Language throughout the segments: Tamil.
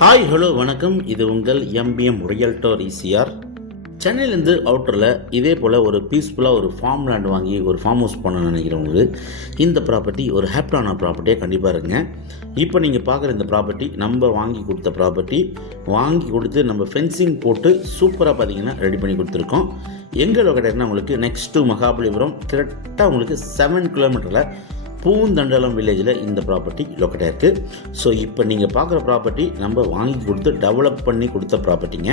ஹாய் ஹலோ வணக்கம். இது உங்கள் எம்பிஎம் ரியல்டர் ஈசிஆர். சென்னையிலேருந்து அவுட்டரில் இதே போல் ஒரு பீஸ்ஃபுல்லாக ஒரு ஃபார்ம் லேண்ட் வாங்கி ஒரு ஃபார்ம் ஹவுஸ் பண்ணணும்னு நினைக்கிறவங்களுக்கு இந்த ப்ராப்பர்ட்டி ஒரு ஹேப்டான ப்ராப்பர்ட்டியாக கண்டிப்பாக இருக்குங்க. இப்போ நீங்கள் பார்க்குற இந்த ப்ராப்பர்ட்டி நம்ம வாங்கி கொடுத்த ப்ராப்பர்ட்டி, வாங்கி கொடுத்து நம்ம ஃபென்சிங் போட்டு சூப்பராக பார்த்தீங்கன்னா ரெடி பண்ணி கொடுத்துருக்கோம். எங்கே லொக்கேட்டட்னா உங்களுக்கு நெக்ஸ்ட் டு மகாபலிபுரம், கரெக்டாக உங்களுக்கு 7 கிலோமீட்டரில் பூந்தண்டலம் வில்லேஜில் இந்த ப்ராப்பர்ட்டி லொக்கேட்டாக இருக்குது. ஸோ இப்போ நீங்கள் பார்க்குற ப்ராப்பர்ட்டி நம்ம வாங்கி கொடுத்து டெவலப் பண்ணி கொடுத்த ப்ராப்பர்ட்டிங்க.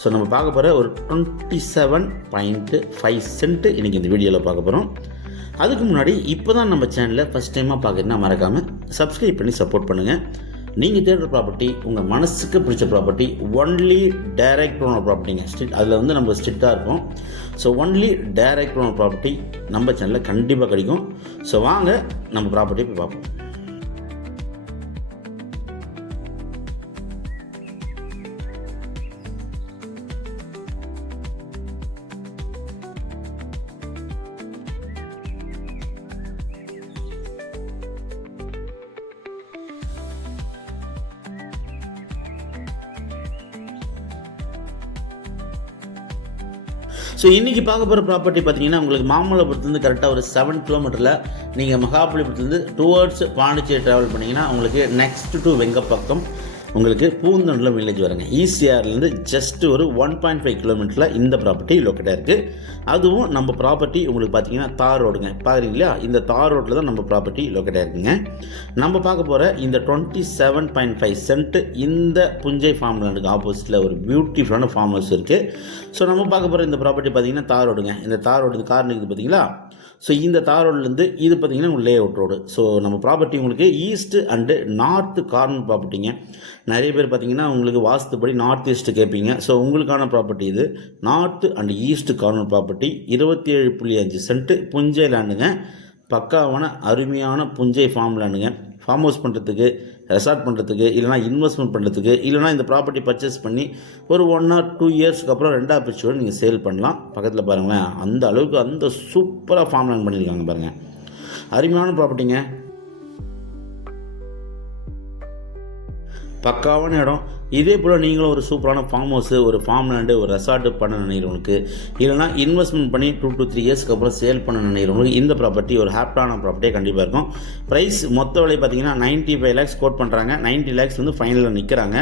ஸோ நம்ம பார்க்க போகிற ஒரு 27.5 சென்ட் இன்றைக்கி இந்த வீடியோவில் பார்க்க போகிறோம். அதுக்கு முன்னாடி இப்போ தான் நம்ம சேனலில் ஃபஸ்ட் டைமாக பார்க்குறீங்கன்னா மறக்காமல் சப்ஸ்கிரைப் பண்ணி சப்போர்ட் பண்ணுங்கள். நீங்கள் தேடுற ப்ராப்பர்ட்டி உங்கள் மனசுக்கு பிடிச்ச ப்ராப்பர்ட்டி, ஒன்லி டைரக்ட் ஓனர் ப்ராப்பர்ட்டிங்க. அதில் வந்து நம்ம ஸ்ட்ரிக்டாக இருக்கும். So only direct owner property நம்ம சேனலில் கண்டிப்பாக கிடைக்கும். ஸோ வாங்க நம்ம ப்ராப்பர்ட்டியை போய் பார்ப்போம். ஸோ இன்றைக்கி பார்க்க போகிற ப்ராப்பர்ட்டி பார்த்தீங்கன்னா உங்களுக்கு மாமல்லபுரத்துலேருந்து கரெக்டாக ஒரு 7 கிலோமீட்டரில் நீங்கள் மகாபலிபுரத்துலேருந்து டுவர்ட்ஸ் பாண்டிச்சேரி ட்ராவல் பண்ணிங்கன்னா உங்களுக்கு நெக்ஸ்ட் டு வெங்கப்பக்கம் உங்களுக்கு பூந்தண்டலம் வில்லேஜ் வருங்க. ஈசிஆர்லேருந்து ஜஸ்ட் ஒரு 1.5 கிலோமீட்டரில் இந்த ப்ராப்பர்ட்டி லொக்கேட்டாக இருக்குது. அதுவும் நம்ம ப்ராப்பர்ட்டி உங்களுக்கு பார்த்தீங்கன்னா தார் ரோடுங்க. பார்க்குறீங்களா, இந்த தார் ரோட்டில் தான் நம்ம ப்ராப்பர்ட்டி லொக்கேட்டாக இருக்குங்க. நம்ம பார்க்க போகிற இந்த 27.5 சென்ட் இந்த புஞ்சை ஃபார்ம் லேண்டுக்கு ஆப்போசிட்டில் ஒரு பியூட்டிஃபுல்லான ஃபார்ம் ஹவுஸ் இருக்குது. ஸோ நம்ம பார்க்க போகிற இந்த ப்ராப்பர்ட்டி பார்த்தீங்கன்னா தார் ரோடுங்க. இந்த தார் ரோடு கார் நிற்குது பார்த்தீங்களா. ஸோ இந்த தார் ரோட்லேருந்து இது பார்த்தீங்கன்னா லே அவுட் ரோடு. ஸோ நம்ம ப்ராப்பர்ட்டி உங்களுக்கு ஈஸ்ட் அண்டு நார்த்து கார்னர் ப்ராப்பர்ட்டிங்க. நிறைய பேர் பார்த்தீங்கன்னா உங்களுக்கு வாஸ்துப்படி நார்த் ஈஸ்ட்டு கேட்பீங்க. ஸோ உங்களுக்கான ப்ராப்பர்ட்டி இது north and east corner property. 27.5 cent புஞ்சை லேண்டுங்க. பக்காவான அருமையான புஞ்சை ஃபார்ம் லேண்டுங்க. ஃபார்ம் ஹவுஸ் பண்ணுறதுக்கு, ரெசார்ட் பண்ணுறதுக்கு, இல்லைனா இன்வெஸ்ட்மெண்ட் பண்ணுறதுக்கு, இல்லைனா இந்த ப்ராப்பர்ட்டி பர்ச்சேஸ் பண்ணி ஒரு 1 or 2 இயர்ஸ்க்கு அப்புறம் 2ஆவது பிரிச்சு நீங்கள் சேல் பண்ணலாம். பக்கத்தில் பாருங்களேன், அந்த அளவுக்கு அந்த சூப்பராக ஃபார்ம் லேண்ட் பண்ணியிருக்காங்க பாருங்கள். அருமையான ப்ராப்பர்ட்டிங்க, பக்காவான இடம். இதே போல் நீங்களும் ஒரு சூப்பரான ஃபார்ம் ஹவுஸு, ஒரு ஃபார்ம் லேண்டு, ஒரு ரெசார்ட்டு பண்ண நினைக்கிறவங்களுக்கு, இல்லைனா இன்வெஸ்ட்மெண்ட் பண்ணி 2 to 3 இயர்ஸ்க்கு அப்புறம் சேல் பண்ண நினைக்கிறவங்களுக்கு இந்த ப்ராப்பர்ட்டி ஒரு ஹேப்டான ப்ராப்பர்ட்டியாக கண்டிப்பாக இருக்கும். ப்ரைஸ் மொத்த விலை பார்த்தீங்கன்னா 95 lakhs கோட் பண்ணுறாங்க. 90 lakhs வந்து ஃபைனலில் நிற்கிறாங்க.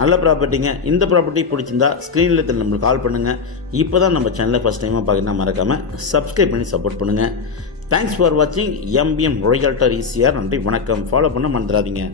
நல்ல ப்ராப்பர்ட்டிங்க. இந்த ப்ராப்பர்ட்டி பிடிச்சிருந்தா ஸ்க்ரீனில் நம்மளுக்கு கால் பண்ணுங்கள். இப்போ தான் நம்ம சேனலில் ஃபஸ்ட் டைமாக பார்க்கணுன்னா மறக்காமல் சப்ஸ்கிரைப் பண்ணி சப்போர்ட் பண்ணுங்கள். தேங்க்ஸ் ஃபார் வாட்சிங் எம்பிஎம் ரியல்டர் ஈசிஆர். நன்றி, வணக்கம். ஃபாலோ பண்ண மறந்துடாதீங்க.